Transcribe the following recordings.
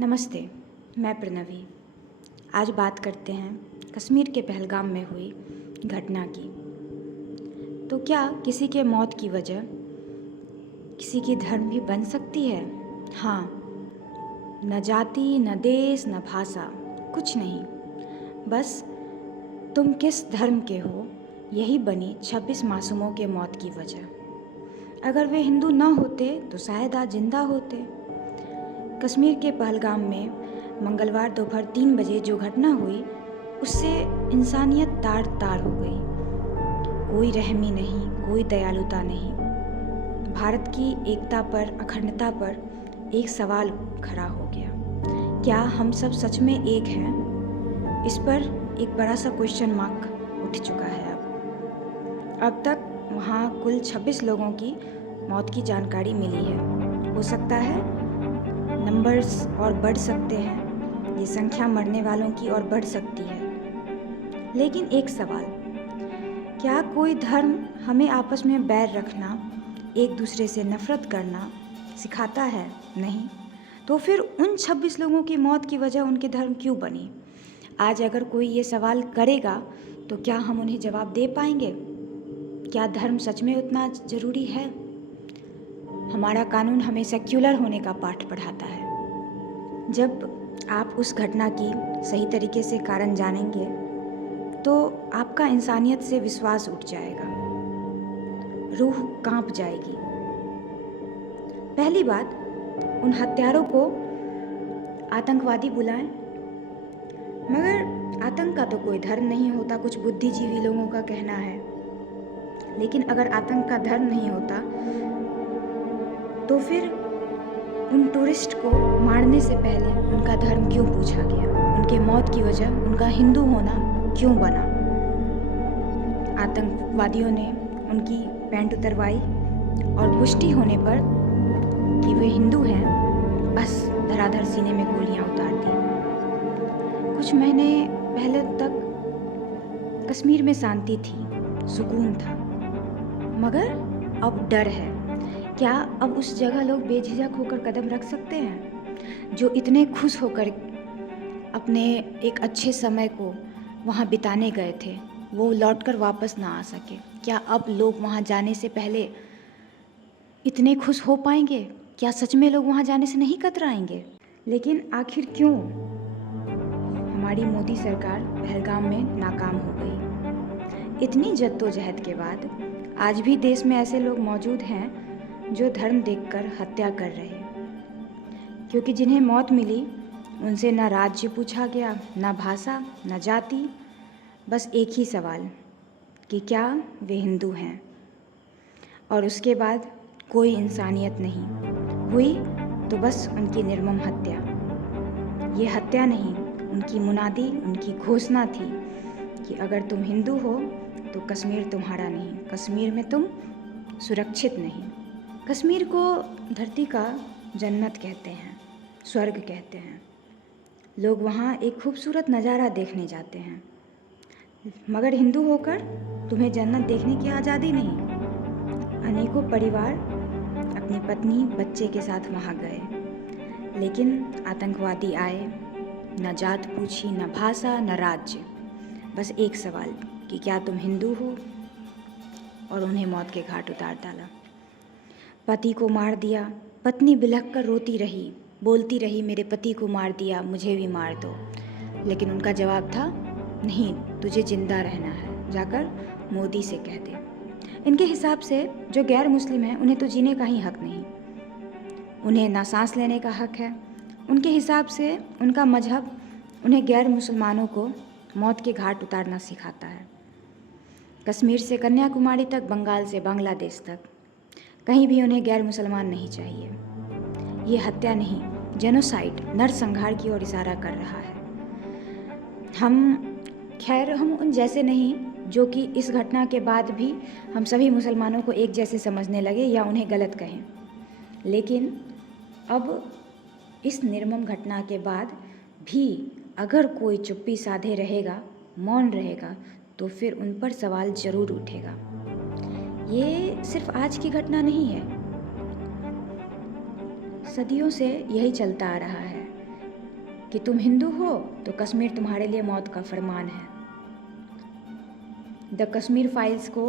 नमस्ते, मैं प्रणवी। आज बात करते हैं कश्मीर के पहलगाम में हुई घटना की। तो क्या किसी के मौत की वजह किसी की धर्म भी बन सकती है? हाँ, न जाति, न देश, न भाषा, कुछ नहीं। बस तुम किस धर्म के हो, यही बनी 26 मासूमों के मौत की वजह। अगर वे हिंदू न होते तो शायद आज जिंदा होते। कश्मीर के पहलगाम में मंगलवार दोपहर 3 बजे जो घटना हुई, उससे इंसानियत तार तार हो गई। कोई रहमी नहीं, कोई दयालुता नहीं। भारत की एकता पर, अखंडता पर एक सवाल खड़ा हो गया। क्या हम सब सच में एक हैं? इस पर एक बड़ा सा क्वेश्चन मार्क उठ चुका है। अब तक वहाँ कुल 26 लोगों की मौत की जानकारी मिली है। हो सकता है नंबर्स और बढ़ सकते हैं, ये संख्या मरने वालों की और बढ़ सकती है। लेकिन एक सवाल, क्या कोई धर्म हमें आपस में बैर रखना, एक दूसरे से नफरत करना सिखाता है? नहीं। तो फिर उन 26 लोगों की मौत की वजह उनके धर्म क्यों बनी? आज अगर कोई ये सवाल करेगा तो क्या हम उन्हें जवाब दे पाएंगे? क्या धर्म सच में उतना ज़रूरी है? हमारा कानून हमें सेक्युलर होने का पाठ पढ़ाता है। जब आप उस घटना की सही तरीके से कारण जानेंगे तो आपका इंसानियत से विश्वास उठ जाएगा, रूह कांप जाएगी। पहली बात, उन हत्यारों को आतंकवादी बुलाएं, मगर आतंक का तो कोई धर्म नहीं होता, कुछ बुद्धिजीवी लोगों का कहना है। लेकिन अगर आतंक का धर्म नहीं होता तो फिर उन टूरिस्ट को मारने से पहले उनका धर्म क्यों पूछा गया? उनके मौत की वजह उनका हिंदू होना क्यों बना? आतंकवादियों ने उनकी पैंट उतरवाई और पुष्टि होने पर कि वे हिंदू हैं, बस धराधर सीने में गोलियां उतार दी। कुछ महीने पहले तक कश्मीर में शांति थी, सुकून था, मगर अब डर है। क्या अब उस जगह लोग बेझिझक होकर कदम रख सकते हैं? जो इतने खुश होकर अपने एक अच्छे समय को वहाँ बिताने गए थे, वो लौटकर वापस ना आ सके। क्या अब लोग वहाँ जाने से पहले इतने खुश हो पाएंगे? क्या सच में लोग वहाँ जाने से नहीं कतराएंगे? लेकिन आखिर क्यों हमारी मोदी सरकार पहलगाम में नाकाम हो गई? इतनी जद्दोजहद के बाद आज भी देश में ऐसे लोग मौजूद हैं जो धर्म देखकर हत्या कर रहे हैं। क्योंकि जिन्हें मौत मिली उनसे न राज्य पूछा गया, न भाषा, न जाति, बस एक ही सवाल कि क्या वे हिंदू हैं। और उसके बाद कोई इंसानियत नहीं हुई, तो बस उनकी निर्मम हत्या। ये हत्या नहीं, उनकी मुनादी, उनकी घोषणा थी कि अगर तुम हिंदू हो तो कश्मीर तुम्हारा नहीं, कश्मीर में तुम सुरक्षित नहीं। कश्मीर को धरती का जन्नत कहते हैं, स्वर्ग कहते हैं। लोग वहाँ एक खूबसूरत नज़ारा देखने जाते हैं, मगर हिंदू होकर तुम्हें जन्नत देखने की आज़ादी नहीं। अनेकों परिवार अपनी पत्नी बच्चे के साथ वहाँ गए, लेकिन आतंकवादी आए, न जात पूछी, न भाषा, न राज्य, बस एक सवाल कि क्या तुम हिंदू हो, और उन्हें मौत के घाट उतार डाला। पति को मार दिया, पत्नी बिलख कर रोती रही, बोलती रही मेरे पति को मार दिया, मुझे भी मार दो। लेकिन उनका जवाब था, नहीं, तुझे जिंदा रहना है, जाकर मोदी से कह दे। इनके हिसाब से जो गैर मुस्लिम हैं उन्हें तो जीने का ही हक नहीं, उन्हें ना सांस लेने का हक है। उनके हिसाब से उनका मजहब उन्हें गैर मुसलमानों को मौत के घाट उतारना सिखाता है। कश्मीर से कन्याकुमारी तक, बंगाल से बांग्लादेश तक, कहीं भी उन्हें गैर मुसलमान नहीं चाहिए। ये हत्या नहीं, जेनोसाइड, नरसंहार की ओर इशारा कर रहा है। हम उन जैसे नहीं जो कि इस घटना के बाद भी हम सभी मुसलमानों को एक जैसे समझने लगे या उन्हें गलत कहें। लेकिन अब इस निर्मम घटना के बाद भी अगर कोई चुप्पी साधे रहेगा, मौन रहेगा, तो फिर उन पर सवाल जरूर उठेगा। ये सिर्फ आज की घटना नहीं है, सदियों से यही चलता आ रहा है कि तुम हिंदू हो तो कश्मीर तुम्हारे लिए मौत का फरमान है। द कश्मीर फाइल्स को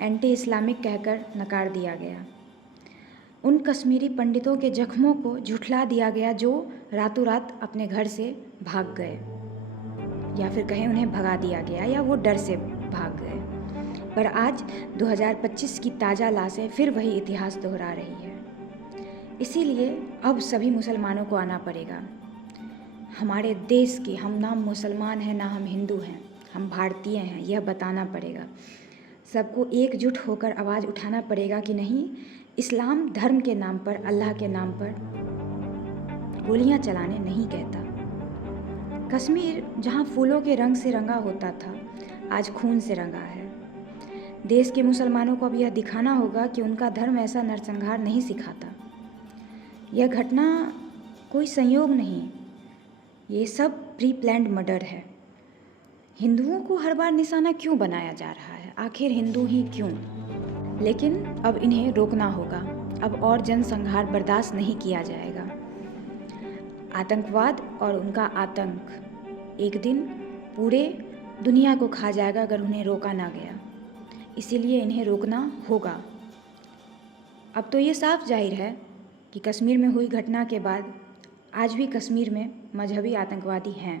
एंटी इस्लामिक कहकर नकार दिया गया। उन कश्मीरी पंडितों के जख्मों को झुठला दिया गया जो रातों रात अपने घर से भाग गए, या फिर कहें उन्हें भगा दिया गया, या वो डर से भाग गए। पर आज 2025 की ताज़ा लाशें फिर वही इतिहास दोहरा रही है। इसीलिए अब सभी मुसलमानों को आना पड़ेगा। हमारे देश के हम ना मुसलमान हैं ना हम हिंदू हैं, हम भारतीय हैं, यह बताना पड़ेगा। सबको एकजुट होकर आवाज़ उठाना पड़ेगा कि नहीं, इस्लाम धर्म के नाम पर, अल्लाह के नाम पर गोलियां चलाने नहीं कहता। कश्मीर जहां फूलों के रंग से रंगा होता था, आज खून से रंगा है। देश के मुसलमानों को अब यह दिखाना होगा कि उनका धर्म ऐसा नरसंहार नहीं सिखाता। यह घटना कोई संयोग नहीं, ये सब प्री प्लान्ड मर्डर है। हिंदुओं को हर बार निशाना क्यों बनाया जा रहा है? आखिर हिंदू ही क्यों? लेकिन अब इन्हें रोकना होगा। अब और जनसंहार बर्दाश्त नहीं किया जाएगा। आतंकवाद और उनका आतंक एक दिन पूरे दुनिया को खा जाएगा अगर उन्हें रोका ना गया। इसीलिए इन्हें रोकना होगा। अब तो ये साफ जाहिर है कि कश्मीर में हुई घटना के बाद आज भी कश्मीर में मजहबी आतंकवादी हैं,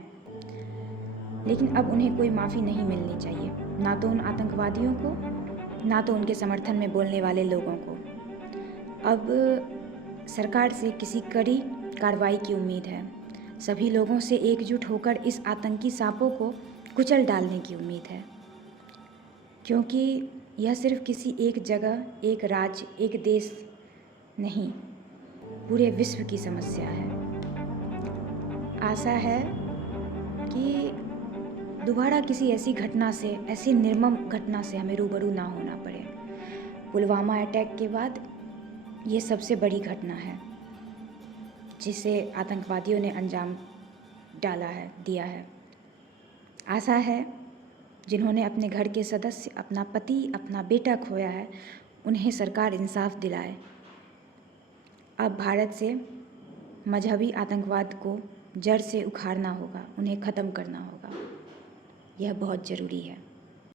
लेकिन अब उन्हें कोई माफ़ी नहीं मिलनी चाहिए, ना तो उन आतंकवादियों को, ना तो उनके समर्थन में बोलने वाले लोगों को। अब सरकार से किसी कड़ी कार्रवाई की उम्मीद है। सभी लोगों से एकजुट होकर इस आतंकी सांपों को कुचल डालने की उम्मीद है, क्योंकि यह सिर्फ किसी एक जगह, एक राज्य, एक देश नहीं, पूरे विश्व की समस्या है। आशा है कि दोबारा किसी ऐसी घटना से, ऐसी निर्मम घटना से हमें रूबरू ना होना पड़े। पुलवामा अटैक के बाद ये सबसे बड़ी घटना है जिसे आतंकवादियों ने अंजाम दिया है। आशा है जिन्होंने अपने घर के सदस्य, अपना पति, अपना बेटा खोया है, उन्हें सरकार इंसाफ दिलाए। अब भारत से मजहबी आतंकवाद को जड़ से उखाड़ना होगा, उन्हें ख़त्म करना होगा। यह बहुत ज़रूरी है।